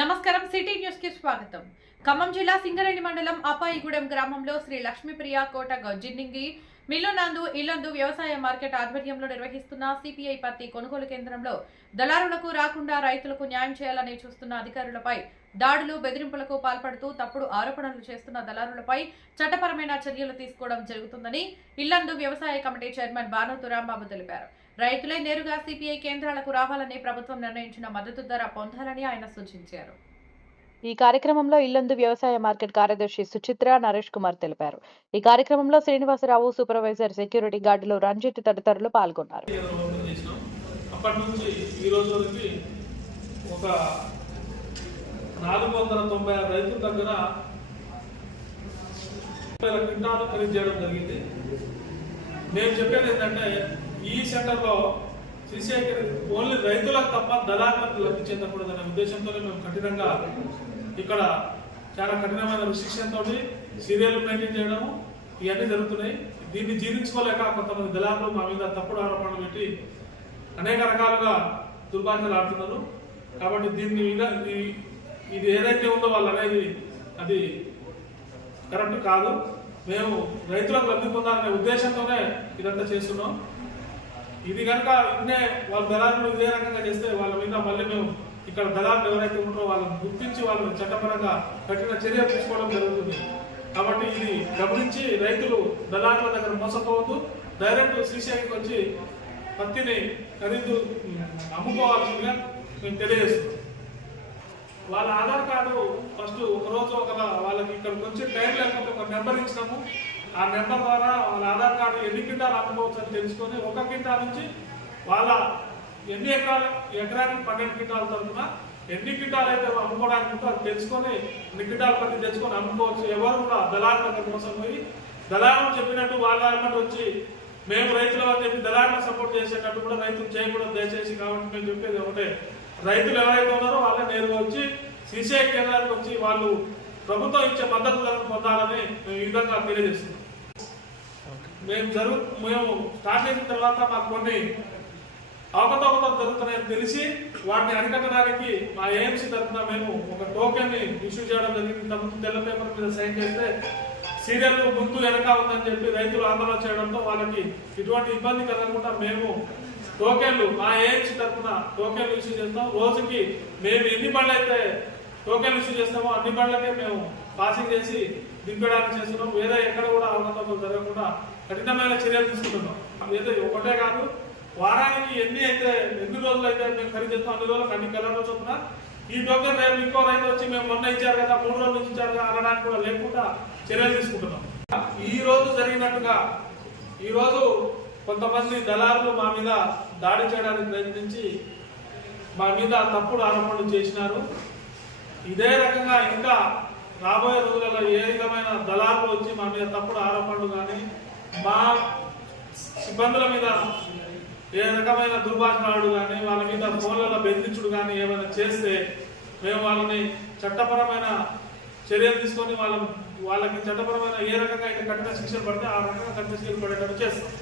నమస్కారం సిటీ న్యూస్కి స్వాగతం. ఖమ్మం జిల్లా సింగరేణి మండలం అపాయిగూడెం గ్రామంలో శ్రీ లక్ష్మీప్రియ కోట గజ్జిన్నింగి మిల్లునందు ఇల్లందు వ్యవసాయ మార్కెట్ ఆధ్వర్యంలో నిర్వహిస్తున్న సిపిఐ పత్తి కొనుగోలు కేంద్రంలో దళారులకు రాకుండా రైతులకు న్యాయం చేయాలని చూస్తున్న అధికారులపై దాడులు బెదిరింపులకు పాల్పడుతూ తప్పుడు ఆరోపణలు చేస్తున్న దళారులపై చట్టపరమైన చర్యలు తీసుకోవడం జరుగుతుందని ఇల్లందు వ్యవసాయ కమిటీ చైర్మన్ బానతురాంబాబు తెలిపారు. రైతులే నేరుగా సిపిఐ కేంద్రాలకు రావాలని ప్రభుత్వం నిర్ణయించిన మద్దతు ధర పొందాలని ఆయన సూచించారు. ఈ కార్యక్రమంలో ఇల్లందు వ్యవసాయ మార్కెట్ కార్యదర్శి సుచిత్ర నరేష్ కుమార్ తెలిపారు. ఈ కార్యక్రమంలో శ్రీనివాసరావు సూపర్వైజర్ సెక్యూరిటీ గార్డులు రంజిత్ తదితరులు పాల్గొన్నారు. అప్పటి నుంచి ఈ రోజు వరకు ఒక నాలుగు వందల తొంభై ఆరు రైతుల దగ్గర క్వింటాలు ఖరీదు చేయడం జరిగింది. నేను చెప్పేది ఏంటంటే ఈ సెంటర్లో సీసీఐ ఓన్లీ రైతులకు తప్ప దళారులకు లబ్ధి చెందకూడదనే ఉద్దేశంతో మేము కఠినంగా ఇక్కడ చాలా కఠినమైన రిస్ట్రిక్షన్ సీరియల్ మెయింటైన్ చేయడం ఇవన్నీ జరుగుతున్నాయి. దీన్ని జీర్ణించుకోలేక కొంతమంది దళారులు మా మీద తప్పుడు ఆరోపణలు పెట్టి అనేక రకాలుగా దుర్భాషలు ఆడుతున్నారు. కాబట్టి దీన్ని మీద- ఇది ఏదైతే ఉందో వాళ్ళు అనేది అది కరెక్ట్ కాదు. మేము రైతులకు లబ్ధి పొందాలనే ఉద్దేశంతోనే ఇదంతా చేస్తున్నాం. ఇది కనుక ఇన్నే వాళ్ళ దళారులు ఇదే రకంగా చేస్తే వాళ్ళ మీద మళ్ళీ మేము ఇక్కడ దళారులు ఎవరైతే ఉంటారో వాళ్ళని గుర్తించి వాళ్ళని చట్టపరంగా కఠిన చర్య తీసుకోవడం జరుగుతుంది. కాబట్టి ఇది గమనించి రైతులు దళారుల దగ్గర మోసపోవద్దు. డైరెక్ట్ శ్రీశైలికి వచ్చి పత్తిని ఖరీదు అమ్ముకోవాల్సిందిగా మేము తెలియజేస్తున్నాం. వాళ్ళ ఆధార్ కార్డు ఫస్ట్ ఒక రోజు ఒక వాళ్ళకి ఇక్కడికి వచ్చి టైం లేకపోతే ఒక నెంబర్ ఇచ్చినాము. ఆ నెంబర్ ద్వారా వాళ్ళ ఆధార్ కార్డు ఎన్ని క్వింటాలు అమ్ముకోవచ్చు అని తెలుసుకొని ఒక క్వింటాల్ నుంచి వాళ్ళ ఎన్ని ఎకరాలు ఎకరానికి పన్నెండు క్వింటాల తరఫున ఎన్ని కింటాలు అయితే అమ్ముకోవడానికి ఉందో అది తెలుసుకొని ఎన్ని క్వింటాల పత్తి తెచ్చుకొని అమ్ముకోవచ్చు. ఎవరు కూడా దళారుల దగ్గర మోసం పోయి దళారులు చెప్పినట్టు వాళ్ళ అన్నట్టు వచ్చి మేము రైతులు అని చెప్పి దళారులను సపోర్ట్ చేసేటట్టు కూడా రైతులు చేయకూడదు దయచేసి కాబట్టి మేము చెప్పేది ఒకటే. రైతులు ఎవరైతే ఉన్నారో వాళ్ళే నేరుగా వచ్చి సీసీఐ కేంద్రానికి వచ్చి వాళ్ళు ప్రభుత్వం ఇచ్చే మద్దతు ధరను పొందాలని మేము ఈ విధంగా తెలియజేస్తున్నాం. మేము జరుగు మేము స్టార్ట్ చేసిన తర్వాత మాకు కొన్ని అవకతవకలు జరుగుతున్నాయని తెలిసి వాటిని అరికట్టడానికి మా ఏఎంసీ తరఫున మేము ఒక టోకెన్ని ఇష్యూ చేయడం జరిగింది. ఇంతకుముందు తెల్ల పేపర్ మీద సైన్ చేస్తే సీరియల్ ముందు వెనక ఉందని చెప్పి రైతులు ఆందోళన చేయడంతో వాళ్ళకి ఇటువంటి ఇబ్బంది కలగకుండా మేము టోకెన్లు మా ఏఎంసీ తరఫున టోకెన్లు ఇష్యూ చేస్తాం. రోజుకి మేము ఎన్ని బండ్లు అయితే టోకెన్ ఇష్యూ చేస్తామో అన్ని బండ్లకే మేము పాసింగ్ చేసి దింపడానికి చేస్తున్నాం. వేరే ఎక్కడ కూడా అవకతవకలు జరగకుండా కఠినమైన చర్యలు తీసుకుంటున్నాం. ఏదో ఒకటే కాదు వారానికి ఎన్ని అయితే ఎన్ని రోజులు అయితే మేము ఖరీదు చేస్తాం అన్ని రోజులు అన్ని కలర్లు చొప్పున ఈ టోకెన్ రేపు ఇంకో రైతు వచ్చి మేము మొన్న ఇచ్చారు కదా మూడు రోజుల నుంచి ఇచ్చారు కదా అనడానికి కూడా లేకుండా చర్యలు తీసుకుంటున్నాం. ఈ రోజు జరిగినట్టుగా ఈ రోజు కొంతమంది దళారులు మా మీద దాడి చేయడానికి ప్రయత్నించి మా మీద తప్పుడు ఆరోపణలు చేసినారు. ఇదే రకంగా ఇంకా రాబోయే రోజులలో ఏ విధమైన దళాలు వచ్చి మా మీద తప్పుడు ఆరోపణలు కానీ మా సిబ్బందుల మీద ఏ రకమైన దుర్భాషణాలు కానీ వాళ్ళ మీద ఫోన్లలో బెదిరించుడు కానీ ఏమైనా చేస్తే మేము వాళ్ళని చట్టపరమైన చర్యలు తీసుకొని వాళ్ళ వాళ్ళకి చట్టపరమైన ఏ రకంగా అయితే కఠిన శిక్షలు పడితే ఆ రకంగా కఠిన శిక్షలు పడేటట్టు చేస్తాం.